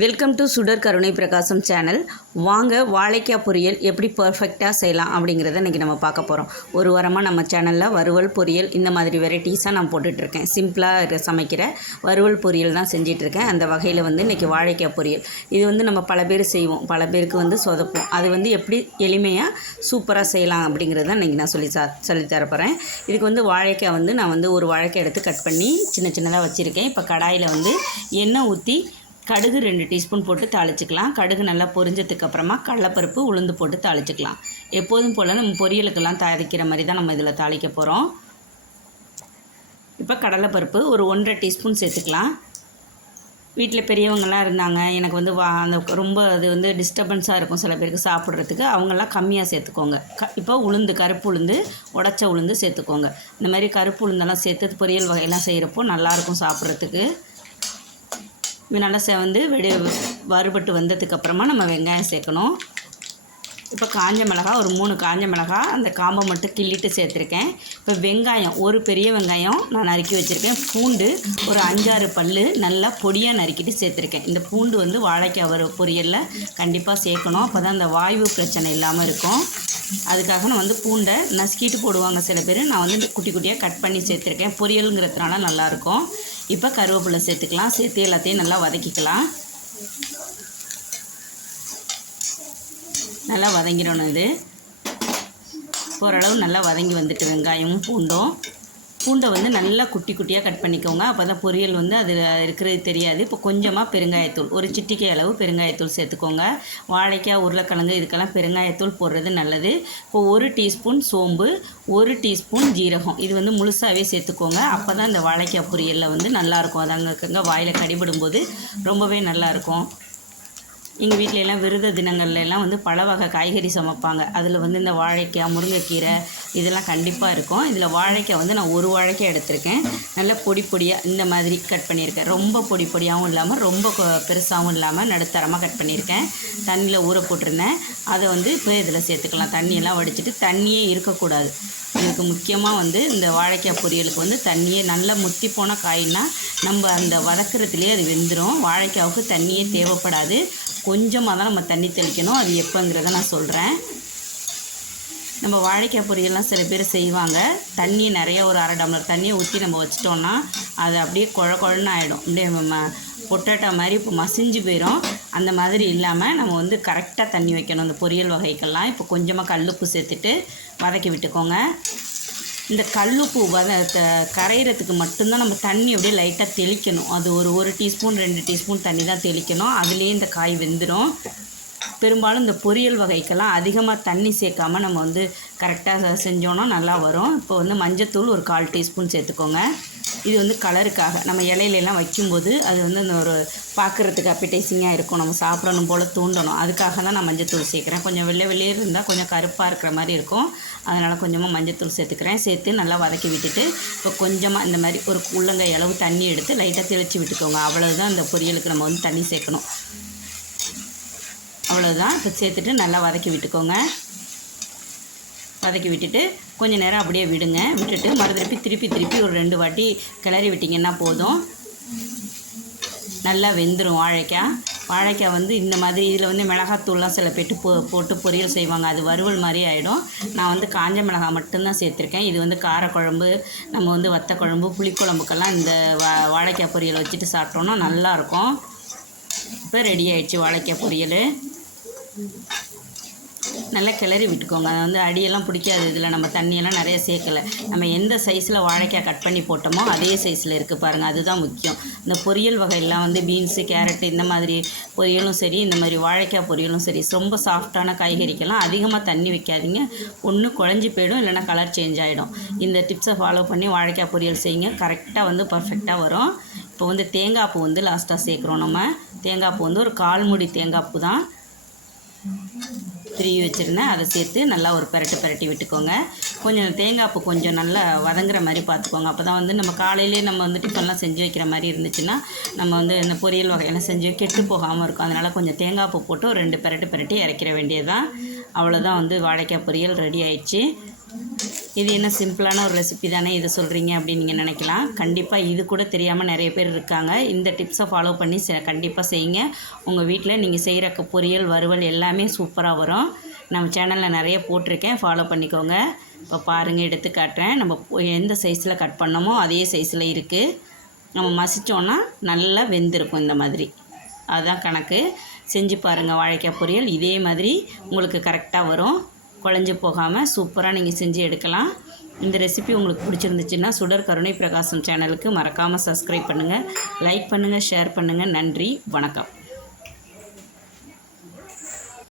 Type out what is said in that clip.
Welcome to சுடர் கருணை பிரகாசம் சேனல் வாங்க வாழைக்காய் பொரியல் எப்படி பர்ஃபெக்டாக செய்யலாம் அப்படிங்கிறத இன்றைக்கி நம்ம பார்க்க போகிறோம் ஒரு வாரமாக நம்ம சேனலில் வறுவல் பொரியல் இந்த மாதிரி வெரைட்டிஸாக நான் போட்டுட்ருக்கேன். சிம்பிளாக சமைக்கிற வறுவல் பொரியல் தான் செஞ்சிட்ருக்கேன். அந்த வகையில் வந்து இன்றைக்கி வாழைக்காய் பொரியல். இது வந்து நம்ம பல பேர் செய்வோம். பல பேருக்கு வந்து சொதப்போம். அது வந்து எப்படி எளிமையாக சூப்பராக செய்யலாம் அப்படிங்கிறத இன்றைக்கி நான் சொல்லி சா சொல்லி தரப்போகிறேன் இதுக்கு வந்து வாழைக்காய் வந்து நான் வந்து ஒரு வாழைக்காய் எடுத்து கட் பண்ணி சின்ன சின்னதாக வச்சுருக்கேன். இப்போ கடாயில் வந்து எண்ணெய் ஊற்றி கடுகு ரெண்டு டீஸ்பூன் போட்டு தாளிச்சிக்கலாம். கடுகு நல்லா பொரிஞ்சதுக்கு அப்புறமா கடலப்பருப்பு உளுந்து போட்டு தாளிச்சிக்கலாம். எப்போதும் போல் நம்ம பொரியலுக்கெல்லாம் தாளிக்கிற மாதிரி தான் நம்ம இதில் தாளிக்க போகிறோம் இப்போ கடலைப்பருப்பு ஒரு ஒன்றரை டீஸ்பூன் சேர்த்துக்கலாம். வீட்டில் பெரியவங்களாம் இருந்தாங்க. எனக்கு வந்து வா அந்த ரொம்ப அது வந்து டிஸ்டர்பன்ஸாக இருக்கும் சில பேருக்கு சாப்பிட்றதுக்கு. அவங்கெல்லாம் கம்மியாக சேர்த்துக்கோங்க. க இப்போ உளுந்து கருப்பு உளுந்து உடச்ச உளுந்து சேர்த்துக்கோங்க. இந்த மாதிரி கருப்பு உளுந்தெல்லாம் சேர்த்து பொரியல் வகையெல்லாம் செய்கிறப்போ நல்லாயிருக்கும் சாப்பிட்றதுக்கு. இது நல்லா செவந்து வெடி வறுபட்டு வந்ததுக்கப்புறமா நம்ம வெங்காயம் சேர்க்கணும். இப்போ காஞ்ச மிளகா ஒரு மூணு காஞ்ச மிளகா அந்த காம்பை மட்டும் கிள்ளிட்டு சேர்த்துருக்கேன். இப்போ வெங்காயம் ஒரு பெரிய வெங்காயம் நான் நறுக்கி வச்சுருக்கேன். பூண்டு ஒரு அஞ்சாறு பல் நல்லா பொடியாக நறுக்கிட்டு சேர்த்துருக்கேன். இந்த பூண்டு வந்து வாழைக்காய் வர பொரியலில் கண்டிப்பாக சேர்க்கணும். அப்போ தான் அந்த வாய்வு பிரச்சனை இல்லாமல் இருக்கும். அதுக்காக நான் வந்து பூண்டை நசுக்கிட்டு போடுவாங்க சில பேர். நான் வந்து குட்டி குட்டியாக கட் பண்ணி சேர்த்துருக்கேன். பொரியலுங்கிறதுனால நல்லாயிருக்கும் இப்போ கருவேப்பிலை சேர்த்துக்கலாம். சேர்த்து எல்லாத்தையும் நல்லா வதக்கிக்கலாம். நல்லா வதங்கிடணும் இது. ஓரளவு நல்லா வதங்கி வந்துட்டு வெங்காயமும் பூண்டும். பூண்டை வந்து நல்லா குட்டி குட்டியாக கட் பண்ணிக்கோங்க. அப்போ தான் பொரியல் வந்து அதில் இருக்கிறது தெரியாது. இப்போ கொஞ்சமாக பெருங்காயத்தூள் ஒரு சிட்டிக்கை அளவு பெருங்காயத்தூள் சேர்த்துக்கோங்க. வாழைக்காய் உருளைக்கிழங்கு இதுக்கெல்லாம் பெருங்காயத்தூள் போடுறது நல்லது. இப்போ ஒரு டீஸ்பூன் சோம்பு ஒரு டீஸ்பூன் ஜீரகம். இது வந்து முழுசாகவே சேர்த்துக்கோங்க. அப்போ தான் இந்த வாழைக்காய் பொரியலில் வந்து நல்லாயிருக்கும் அதாங்க வாயில் வாயில் கடிபடும்போது ரொம்பவே நல்லாயிருக்கும் எங்கள் வீட்டிலலாம் எல்லாம் விரத வந்து பல வகை காய்கறி சமைப்பாங்க. அதில் வந்து இந்த வாழைக்காய் முருங்கைக்கீரை இதெல்லாம் கண்டிப்பாக இருக்கும். இதில் வாழைக்காய் வந்து நான் ஒரு வாழைக்காய் எடுத்திருக்கேன். நல்ல பொடி பொடியாக இந்த மாதிரி கட் பண்ணியிருக்கேன். ரொம்ப பொடி பொடியாகவும் இல்லாமல் ரொம்ப பெருசாகவும் இல்லாமல் நடுத்தரமாக கட் பண்ணியிருக்கேன். தண்ணியில் ஊற போட்டிருந்தேன். அதை வந்து இப்போ இதில் சேர்த்துக்கலாம். தண்ணியெல்லாம் வடிச்சிட்டு தண்ணியே இருக்கக்கூடாது. இதுக்கு முக்கியமாக வந்து இந்த வாழைக்காய் பொரியலுக்கு வந்து தண்ணியே நல்லா முத்தி போன காய்னால் நம்ம அந்த வதக்கிறதுலேயே அது வெந்துடும் வாழைக்காவுக்கு தண்ணியே தேவைப்படாது. கொஞ்சமாக தான் நம்ம தண்ணி தெளிக்கணும். அது எப்போங்கிறத நான் சொல்கிறேன் நம்ம வாழைக்காய் பொரியல்லாம் சில பேர் செய்வாங்க. தண்ணி நிறைய ஒரு அரை டம்ளர் தண்ணியை ஊற்றி நம்ம வச்சிட்டோன்னா அது அப்படியே குழ குழன்னு ஆகிடும் அப்படியே ம பொட்டேட்டோ மாதிரி இப்போ மசிஞ்சு போயிடும் அந்த மாதிரி இல்லாமல் நம்ம வந்து கரெக்டாக தண்ணி வைக்கணும். இந்த பொரியல் வகைக்கெல்லாம். இப்போ கொஞ்சமாக கல்லுப்பு சேர்த்துட்டு வதக்கி விட்டுக்கோங்க. இந்த கல்லுப்பு வத கரையிறதுக்கு மட்டும்தான் நம்ம தண்ணி அப்படியே லைட்டாக தெளிக்கணும். அது ஒரு ஒரு டீஸ்பூன் ரெண்டு டீஸ்பூன் தண்ணி தான் தெளிக்கணும். அதுலேயே இந்த காய் வெந்துடும் பெரும்பாலும் இந்த பொரியல் வகைக்கெல்லாம் அதிகமாக தண்ணி சேர்க்காம நம்ம வந்து கரெக்டாக செஞ்சோன்னா நல்லா வரும். இப்போ வந்து மஞ்சத்தூள் ஒரு கால் டீஸ்பூன் சேர்த்துக்கோங்க. இது வந்து கலருக்காக. நம்ம இலையிலலாம் வைக்கும்போது அது வந்து அந்த ஒரு பார்க்குறதுக்கு அப்பிடைசிங்காக இருக்கும். நம்ம சாப்பிடணும் போல் தூண்டணும் அதுக்காக தான் நான் மஞ்சத்தூள் சேர்க்குறேன். கொஞ்சம் வெள்ளை வெளியேறு இருந்தால் கொஞ்சம் கருப்பாக இருக்கிற மாதிரி இருக்கும். அதனால் கொஞ்சமாக மஞ்சத்தூள் சேர்த்துக்கிறேன். சேர்த்து நல்லா வதக்கி விட்டுட்டு இப்போ கொஞ்சமாக இந்த மாதிரி ஒரு உள்ளங்கை அளவு தண்ணி எடுத்து லைட்டாக தெளித்து விட்டுக்கோங்க. அவ்வளோதான் அந்த பொரியலுக்கு நம்ம வந்து தண்ணி சேர்க்கணும். அவ்வளோதான் இப்போ சேர்த்துட்டு நல்லா வதக்கி விட்டுக்கோங்க. வதக்கி விட்டுட்டு கொஞ்சம் நேரம் அப்படியே விடுங்க. விட்டுட்டு மறுதிருப்பி திருப்பி திருப்பி ஒரு ரெண்டு வாட்டி கிளறி விட்டிங்கன்னா போதும். நல்லா வெந்துடும் வாழைக்காய். வாழைக்காய் வந்து இந்த மாதிரி இதில் வந்து மிளகாத்தூள்லாம் சில பேட்டு போ போட்டு பொரியல் செய்வாங்க. அது வறுவல் மாதிரி ஆகிடும் நான் வந்து காஞ்ச மிளகாய் மட்டும்தான் சேர்த்துருக்கேன். இது வந்து காரக்குழம்பு நம்ம வந்து வத்த குழம்பு புளிக்குழம்புக்கெல்லாம் இந்த வா வாழைக்காய் பொரியல் வச்சுட்டு சாப்பிட்டோன்னா நல்லாயிருக்கும் இப்போ ரெடி ஆயிடுச்சு வாழைக்காய் பொரியல். நல்லா கிளறி விட்டுக்கோங்க. அது வந்து அடியெல்லாம் பிடிக்காது. இதில் நம்ம தண்ணியெல்லாம் நிறைய சேர்க்கலை. நம்ம எந்த சைஸில் வாழைக்காய் கட் பண்ணி போட்டோமோ அதே சைஸில் இருக்குது பாருங்கள் அதுதான் முக்கியம். இந்த பொரியல் வகையெல்லாம் வந்து பீன்ஸு கேரட்டு இந்த மாதிரி பொரியலும் சரி இந்த மாதிரி வாழைக்காய் பொரியலும் சரி ரொம்ப சாஃப்டான காய்கறிக்கெல்லாம் அதிகமாக தண்ணி வைக்காதீங்க. ஒன்று குழஞ்சி போயிடும் இல்லைனா கலர் சேஞ்ச் ஆகிடும் இந்த டிப்ஸை ஃபாலோ பண்ணி வாழைக்காய் பொரியல் செய்யுங்க. கரெக்டாக வந்து பர்ஃபெக்டாக வரும். இப்போ வந்து தேங்காய் பூ வந்து லாஸ்ட்டாக சேர்க்குறோம் நம்ம. தேங்காய் பூ வந்து ஒரு கால்முடி தேங்காய் பூ தான். திருவி வச்சுருந்தேன். அதை சேர்த்து நல்லா ஒரு பரட்டு பரட்டி விட்டுக்கோங்க. கொஞ்சம் தேங்காய் பூ கொஞ்சம் நல்லா வதங்குற மாதிரி பார்த்துக்கோங்க. அப்போ தான் வந்து நம்ம காலையிலே நம்ம வந்து டிஃபன்லாம் செஞ்சு வைக்கிற மாதிரி இருந்துச்சுன்னா நம்ம வந்து இந்த பொரியல் வகையெல்லாம் செஞ்சு கெட்டு போகாமல் இருக்கும். அதனால் கொஞ்சம் தேங்காய் பூ போட்டு ஒரு ரெண்டு பரட்டு பரட்டி இறக்கிற வேண்டியதுதான். அவ்வளோதான் வந்து வாழைக்காய் பொரியல் ரெடி ஆயிடுச்சு. இது என்ன சிம்பிளான ஒரு ரெசிபி தானே? இதை சொல்கிறீங்க அப்படின்னு நீங்கள் நினைக்கலாம். கண்டிப்பாக இது கூட தெரியாமல் நிறைய பேர் இருக்காங்க. இந்த டிப்ஸை ஃபாலோ பண்ணி செ கண்டிப்பாக செய்யுங்க. உங்கள் வீட்டில் நீங்கள் செய்கிற க- பொரியல் வறுவல் எல்லாமே சூப்பராக வரும். நம்ம சேனலில் நிறைய போட்டிருக்கேன். ஃபாலோ பண்ணிக்கோங்க. இப்போ பாருங்கள் எடுத்து காட்டுறேன். நம்ம எந்த சைஸில் கட் பண்ணோமோ அதே சைஸில் இருக்குது நம்ம மசித்தோன்னா நல்லா வெந்திருக்கும் இந்த மாதிரி. அதுதான் கணக்கு. செஞ்சு பாருங்கள் வாழைக்காய் பொரியல் இதே மாதிரி உங்களுக்கு கரெக்டாக வரும். குழஞ்சி போகாமல் சூப்பராக நீங்கள் செஞ்சு எடுக்கலாம். இந்த ரெசிபி உங்களுக்கு பிடிச்சிருந்துச்சுன்னா சுடர் கருணை பிரகாசம் சேனலுக்கு மறக்காமல் சப்ஸ்கிரைப் பண்ணுங்கள் லைக் பண்ணுங்கள் ஷேர் பண்ணுங்கள் நன்றி வணக்கம்.